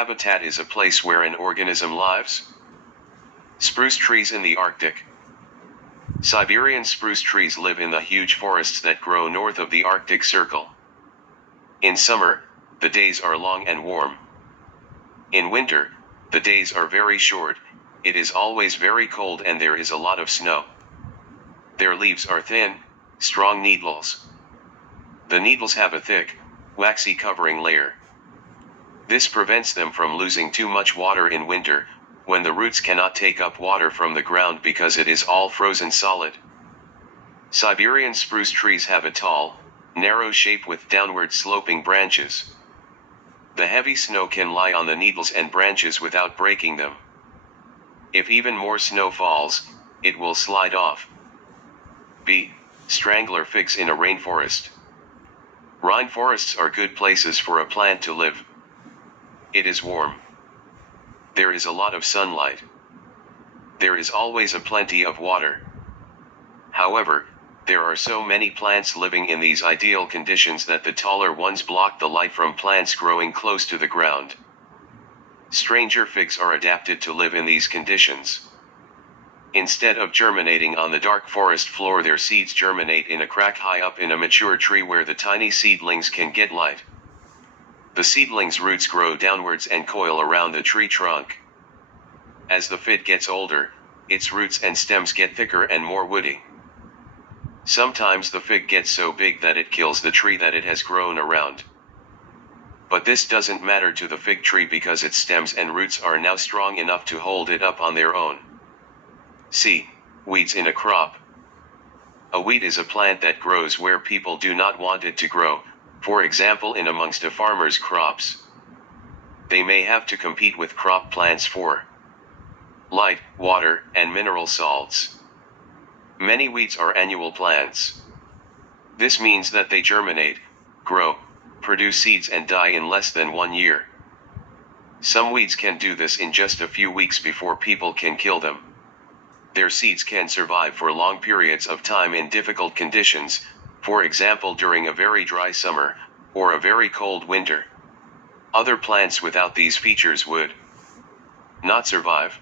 habitat is a place where an organism lives. Spruce trees in the Arctic. Siberian spruce trees live in the huge forests that grow north of the Arctic Circle. In summer, the days are long and warm. In winter, the days are very short, it is always very cold and there is a lot of snow. Their leaves are thin, strong needles. The needles have a thick, waxy covering layer. This prevents them from losing too much water in winter, when the roots cannot take up water from the ground because it is all frozen solid. Siberian spruce trees have a tall, narrow shape with downward sloping branches. The heavy snow can lie on the needles and branches without breaking them. If even more snow falls, it will slide off. B. Strangler figs in a rainforest. Rainforests are good places for a plant to live. It is warm. There is a lot of sunlight. There is always a plenty of water. However, there are so many plants living in these ideal conditions that the taller ones block the light from plants growing close to the ground. Stranger figs are adapted to live in these conditions. Instead of germinating on the dark forest floor, their seeds germinate in a crack high up in a mature tree where the tiny seedlings can get light. The seedling's roots grow downwards and coil around the tree trunk. As the fig gets older, its roots and stems get thicker and more woody. Sometimes the fig gets so big that it kills the tree that it has grown around. But this doesn't matter to the fig tree because its stems and roots are now strong enough to hold it up on their own. C. Weeds in a crop. A weed is a plant that grows where people do not want it to grow, for example in amongst a farmer's crops. They may have to compete with crop plants for light, water, and mineral salts. Many weeds are annual plants. This means that they germinate, grow, produce seeds and die in less than 1 year. Some weeds can do this in just a few weeks before people can kill them. Their seeds can survive for long periods of time in difficult conditions, for example during a very dry summer, or a very cold winter. Other plants without these features would not survive.